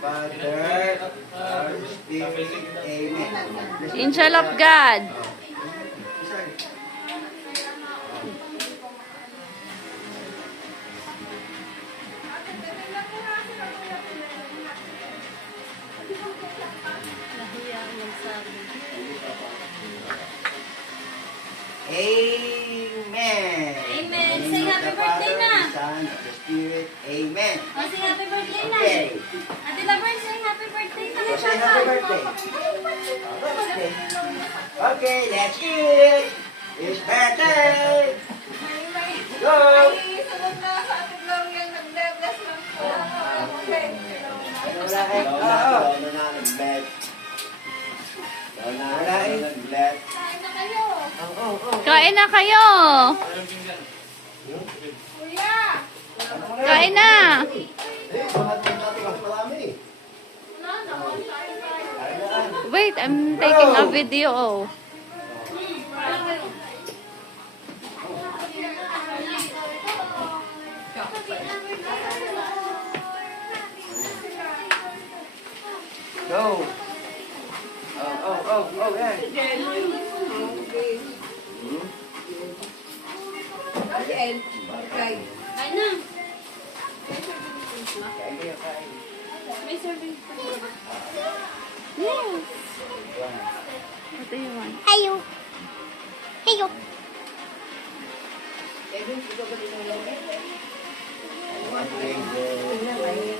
Father, our Spirit, Amen. Angel of God. Amen. Amen. Sing happy birthday na. The Son of the Spirit. Amen. Oh, sing happy birthday na. Okay. Ate Laverne, sing happy birthday na. Say happy birthday. Okay. Okay, that's it. It's birthday. Go. Sunod na sa ating L'Oreal, nag-bless lang po. Okay. Wala kayo. Oo. Wala eh. Kain na kayo. Kain na kayo. Kuya. Kain na. Wala na. Kain tayo. Wait, I'm taking a video. Go. Oh, yeah. Okay. Okay. Kain na. Kain kayo, kain. May serving pa. Yes. What do you want? Ayo. Ayo. One flavor.